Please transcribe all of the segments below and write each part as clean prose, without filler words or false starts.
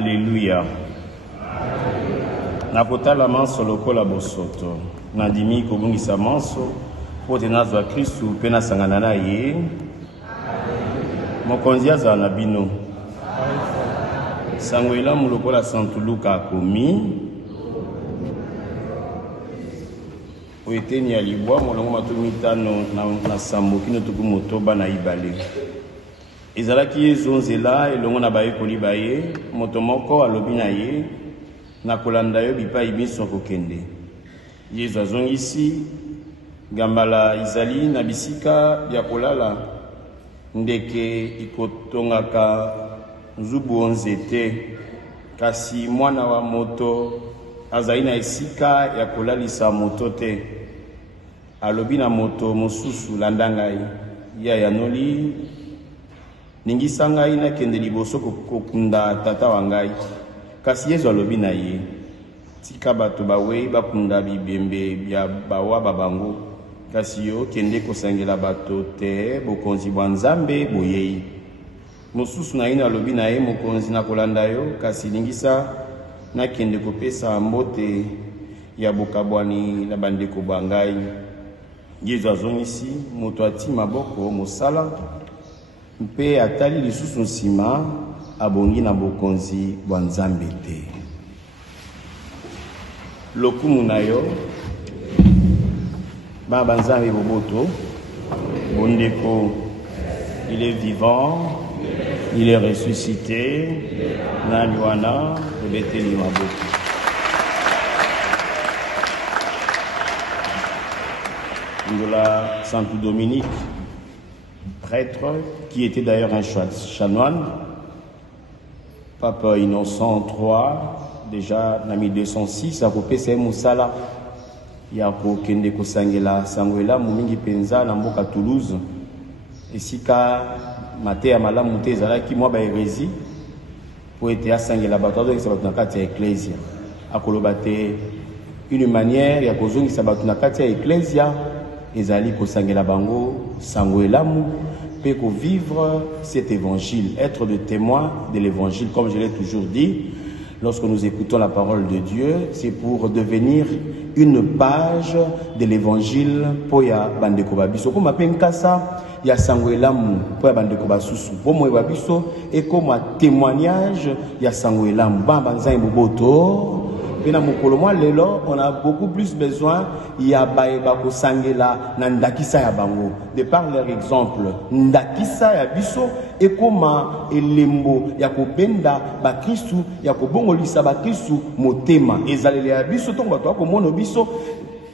Alléluia. Nakotala manso lokola bosoto. Nadimi kobungisa manso pote nazwa Kristu pe nasangana na ye. Mokonzi azala na bino. Sango elamu lokola Santu Luka akomi. Oeteni ya libwa molongo matomitano na sambo kino tuku motoba na ibale. Ezalaki ezonzela elongo na bayekoli baye moto moko alobi na ye na kolanda yo bipai biso kokende. Yesu azongisi gambala izali na bisika ya kolala ndeke ikotongaka nzubu onzete kasi mwana wa moto azali na esika ya kolalisa moto te. Alobi na moto mosusu landa ngai ya yanoli ningisa ngai nakende liboso kokunda tata wa ngai. Kasi Yesu alobi na ye tika bato bawe bakunda bibembe bya bawa babango kasi yo kende kosangela bato te bokonzi bwa Nzambe boyei. Mosusu na ina alobi na ye mokonzi na kolanda yo kasi lingisa nakende kopesa mbote ya bokabwani na bandeko bwa ngai. Yesu azongisi moto ati maboko mosala mpe atali lisusu nsima abongi na bokonzi bwa Nzambe te. Lokumu na yo baba Nzambe boboto bondeko, il est vivant, il est ressuscité na liwana ebeteli maboko. Ngola Saint Dominique, prêtre, qui était d'ailleurs un chanoine, Pape Innocent III, déjà en 1206, a kopesa musala ya kokende kosangela sangoela mumingi penza na mboka Toulouse. Esika mateya malamu te ezalaki mwa ba hérésie po ete asangela bato azongisa bato na kati ya ecclesia. Akoloba te une manière ya kozongisa bato na kati ya ecclesia ezali kosangela bango sangoelamu pe ko vivre cet évangile, être de témoin de l'évangile. Comme je l'ai toujours dit, lorsque nous écoutons la parole de Dieu, c'est pour devenir une page de l'évangile pour ya bandeko babiso. Comme appelle nkasa ya sangoelamu pour ya bandeko basusu. Pour moi babiso et comme un témoignage ya sangoelamu. Bamba nzai boboto. Pena mokolo mwa lelo, on a beaucoup plus besoin ya baeba ko sangela na ndakisa ya bango. De par leur exemple, ndakisa ya biso ekoma elembo ya kobenda ba Kristu ya kobongolisa ba Kristu motema. Ezalele ya biso to bato ko mono biso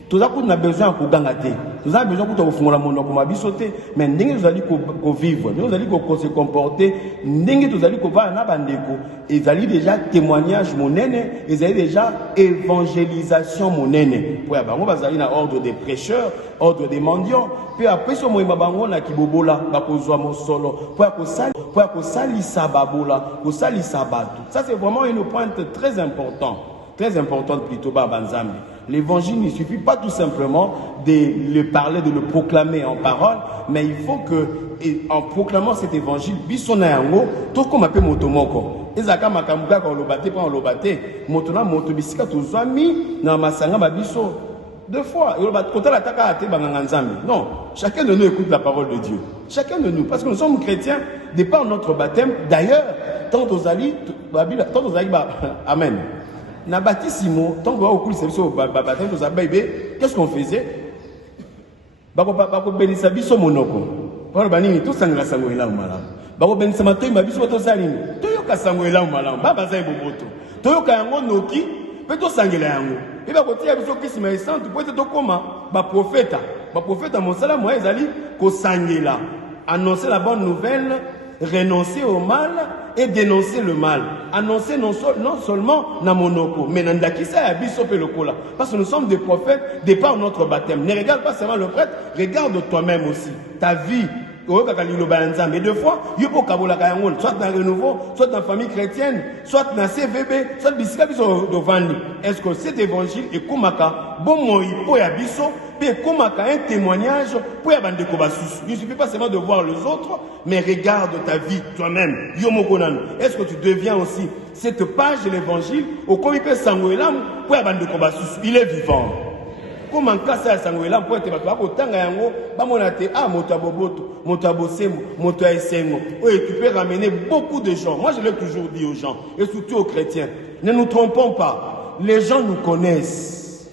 toza ko na besoin ko ganga te. Toza besoin ko fungola monoko mabiso te, mais ndenge tozali ko vivre, ndenge tozali ko se comporter, ndenge tozali ko va na bandeko, ezali déjà témoignage monene, ezali déjà évangélisation monene. Pour bango bazali na ordre des prêcheurs, ordre des mendiants, puis après so moyeba bango na kibobola bakozwa mosolo, pour ko salisa babola, ko salisa bato. Ça c'est vraiment une pointe très importante plutôt Nzambe. L'évangile ne suffit pas tout simplement de le parler, de le proclamer en parole, mais il faut que, en proclamant cet évangile, bisona yango, tout comme appelle motomoko. Ezaka makamuka ko lobate pa lobate, motona moto bisika to zwami na masanga babiso. Deux fois, et lobate kota la taka ate banganga Nzambe. Non, chacun de nous écoute la parole de Dieu. Chacun de nous, parce que nous sommes chrétiens, de par notre baptême. D'ailleurs, tant aux ali, amen. Na baptisimo, tant que au cours de baptême, qu'est-ce qu'on faisait? Bako benisa biso monoko. Pour banini tout sangla sangoela malam. Bako benisa matoi mabiso to salini. Toyoka sangoela malam. Baba zai boboto. Toyoka yango noki, pe to sangela yango. Et bako tia biso kisima esante pour être koma ba prophète. Ba prophète monsala mo ezali ko sangela. Annoncer la bonne nouvelle, renoncer au mal et dénoncer le mal. Annoncer non seulement na monoko, mais nandakisa ya biso pe lokola. Parce que nous sommes des prophètes de par notre baptême. Ne regarde pas seulement le prêtre, regarde toi-même aussi. Ta vie. Et deux fois, soit dans le renouveau, soit dans la famille chrétienne, soit dans CVB, soit dans le. Est-ce que cet évangile est comme bon moi, comme un témoignage pour y avoir des kobasusu. Il ne suffit pas seulement de voir les autres, mais regarde ta vie toi-même. Est-ce que tu deviens aussi cette page de l'évangile au comme il peut s'envoyer pour y avoir des kobasusu? Il est vivant. Comme un cas ça s'envoyer pour être battu. Autant yango, bamonate moto boboto, moto bosemo, moto esengo. Oui, tu peux ramener beaucoup de gens. Moi je l'ai toujours dit aux gens et surtout aux chrétiens. Ne nous trompons pas. Les gens nous connaissent.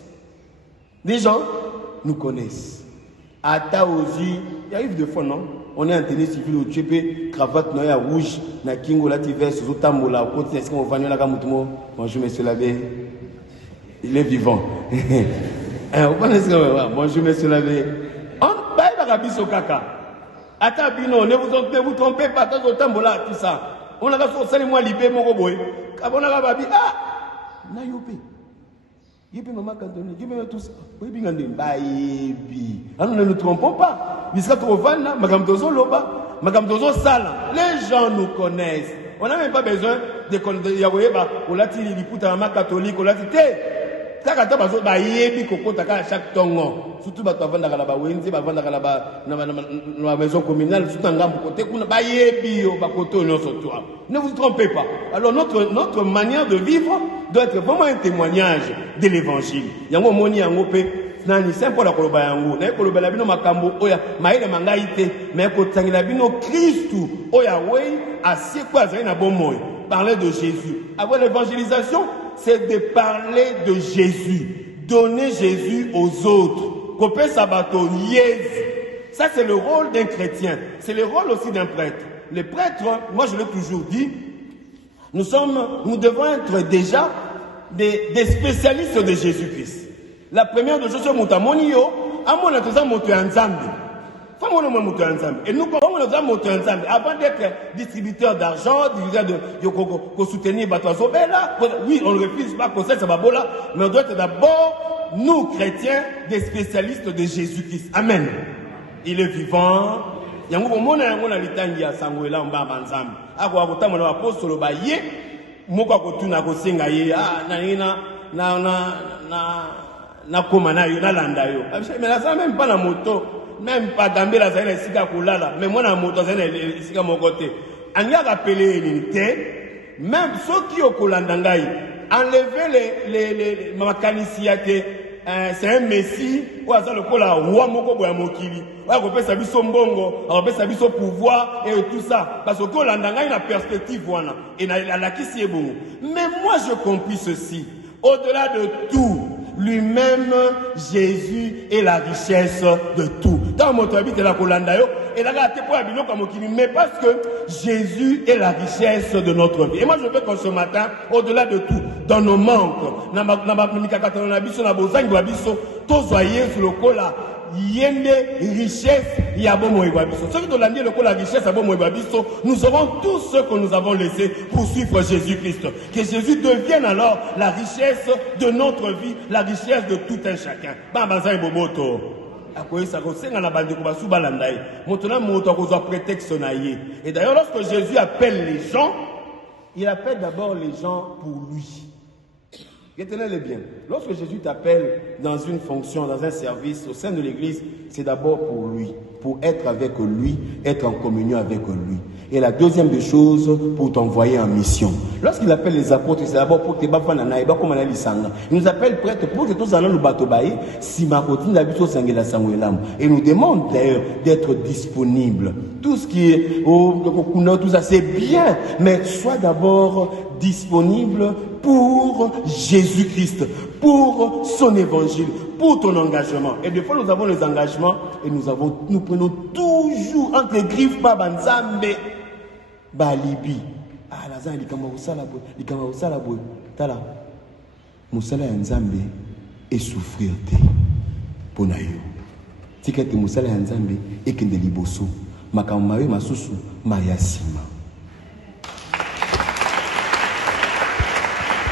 Les gens nous connaissent. Ata Ozi, il arrive des fois, non? On est en tennis civil au Tchépé, cravate noire rouge, na kingo la tivers, sous tambola, au côté, est-ce qu'on va venir là, Kamoutumo? Bonjour, monsieur l'abbé. Il est vivant. Bonjour, monsieur l'abbé. On va y aller au caca. Ata Bino, ne vous trompez pas, tant au tambola, tout ça. On a fait ça, moi, libé, mon roboy. On a fait na yopé. Yopé maman cantonné, yopé tout ça. Oui, bien gandé. Baïbi. Alors ne nous trompons pas. Bisca Trovana, Madame Dozo Loba, Madame Dozo Sala. Les gens nous connaissent. On n'a même pas besoin de Yaouéba, ou la tili liputa maman catholique, ou la tité. Takata bazo baïbi koko taka à chaque tongon. Surtout bato avant d'aller là-bas, Wendy, avant d'aller là-bas, dans la maison communale, surtout en gamme côté, qu'on baïbi au bakoto non surtout. Ne vous trompez pas. Alors notre manière de vivre doit être vraiment un témoignage de l'évangile. Yango moni yango pe nani simple la koloba yango. Na koloba la bino makambo oya maile mangaite, mais ko tangila bino Christu oya wei asie kwa zali na bomoy. Parler de Jésus. Avoir l'évangélisation, c'est de parler de Jésus, donner Jésus aux autres. Copé sabato yes. Ça c'est le rôle d'un chrétien. C'est le rôle aussi d'un prêtre. Les prêtres, moi je l'ai toujours dit, nous devons être déjà des spécialistes de Jésus-Christ. La première de choses, c'est Moutamonio, à mon attention, Moutouanzambi. Et nous, comment nous avons Moutouanzambi, avant d'être distributeur d'argent, de soutenir Batoazo, ben là, oui, on ne refuse pas qu'on sait ça va là, mais on doit être d'abord, nous, chrétiens, des spécialistes de Jésus-Christ. Amen. Il est vivant. Yango bomona yango na litangi ya sangoela mbamba nzambe ako akotama na apostolo ba ye moko akotuna kosenga ye na koma na yo na landa yo mais la ça même pas la moto même pas gambela ça na sika kolala mais moi na moto ça na sika moko te anya rappeler l'unité même ceux qui okolanda ngai enlever les makanisiate. C'est un messie ou à ça le kola roi moko boya mokili wa ko pesa biso mbongo a pesa biso pouvoir et tout ça parce que ko landanga une perspective wana et la kisi ebongo mais moi je compris ceci au-delà de tout lui-même Jésus est la richesse de tout dans mon habit de la kolanda yo et la gâté pour abino comme mokili mais parce que Jésus est la richesse de notre vie et moi je veux que ce matin au-delà de tout dans nos manques na mikakatana na biso na bozangi wa biso tozoyer sur le kola yende richesse ya bomo wa biso ce que to landi le kola richesse ya bomo wa biso nous aurons tout ce que nous avons laissé pour suivre Jésus-Christ que Jésus devienne alors la richesse de notre vie la richesse de tout un chacun bambaza boboto akoyisa kosenga na bande ko basu balanda ye moto na moto akozwa prétexte na ye et d'ailleurs lorsque Jésus appelle les gens il appelle d'abord les gens pour lui. Retenez-le bien. Lorsque Jésus t'appelle dans une fonction, dans un service au sein de l'église, c'est d'abord pour lui, pour être avec lui, être en communion avec lui. Et la deuxième des choses, pour t'envoyer en mission. Lorsqu'il appelle les apôtres, c'est d'abord pour que tu il nous appelle prêtre pour que tous allons nous battre. Et nous demande d'ailleurs d'être disponible. Tout ce qui est, tout ça c'est bien, mais sois d'abord disponible pour Jésus-Christ, pour son évangile, pour ton engagement. Et des fois nous avons les engagements et nous prenons toujours entre les griffes par Banzambe. Balibi. Ah, la zan, il kama tala. Musala Nzambe et souffrir te. Ponayo. Tikete musala Nzambe et kende liboso. Makamawe masusu mayasima.